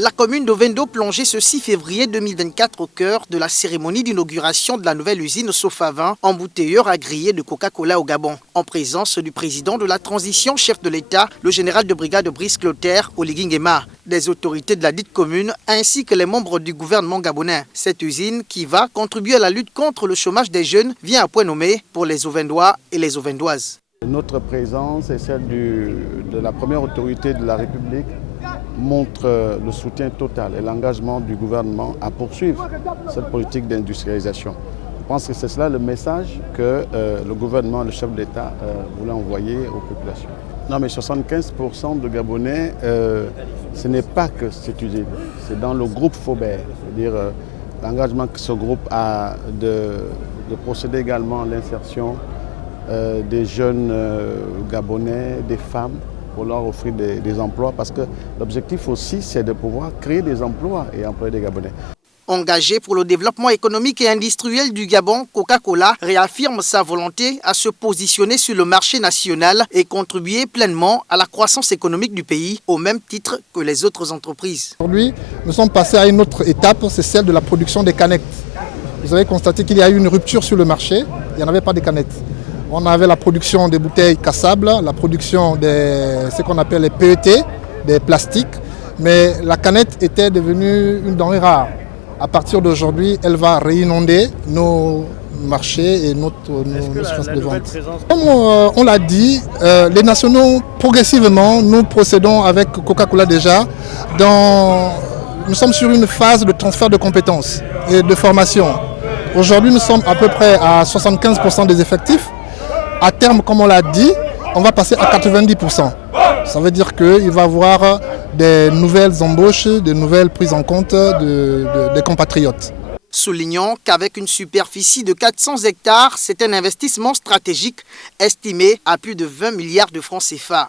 La commune d'Ovendo plongeait ce 6 février 2024 au cœur de la cérémonie d'inauguration de la nouvelle usine Sofavin, embouteilleur agréé de Coca-Cola au Gabon, en présence du président de la transition, chef de l'État, le général de brigade Brice Clotaire Oligui Nguema, des autorités de la dite commune ainsi que les membres du gouvernement gabonais. Cette usine, qui va contribuer à la lutte contre le chômage des jeunes, vient à point nommé pour les Ovendois et les Ovendoises. Notre présence et celle de la première autorité de la République montre le soutien total et l'engagement du gouvernement à poursuivre cette politique d'industrialisation. Je pense que c'est cela le message que le gouvernement, le chef d'État voulait envoyer aux populations. Non mais 75% de Gabonais, ce n'est pas que cette usine, c'est dans le groupe Faubert. C'est-à-dire l'engagement que ce groupe a de procéder également à l'insertion des jeunes Gabonais, des femmes, pour leur offrir des emplois, parce que l'objectif aussi, c'est de pouvoir créer des emplois et employer des Gabonais. Engagé pour le développement économique et industriel du Gabon, Coca-Cola réaffirme sa volonté à se positionner sur le marché national et contribuer pleinement à la croissance économique du pays, au même titre que les autres entreprises. Aujourd'hui, nous sommes passés à une autre étape, c'est celle de la production des canettes. Vous avez constaté qu'il y a eu une rupture sur le marché, il n'y en avait pas de canettes. On avait la production des bouteilles cassables, la production de ce qu'on appelle les PET, des plastiques, mais la canette était devenue une denrée rare. À partir d'aujourd'hui, elle va réinonder nos marchés et nos espaces de vente. Comme on l'a dit, les nationaux, progressivement, nous procédons avec Coca-Cola déjà. Nous sommes sur une phase de transfert de compétences et de formation. Aujourd'hui, nous sommes à peu près à 75% des effectifs. À terme, comme on l'a dit, on va passer à 90%. Ça veut dire qu'il va y avoir des nouvelles embauches, des nouvelles prises en compte des compatriotes. Soulignons qu'avec une superficie de 400 hectares, c'est un investissement stratégique estimé à plus de 20 milliards de francs CFA.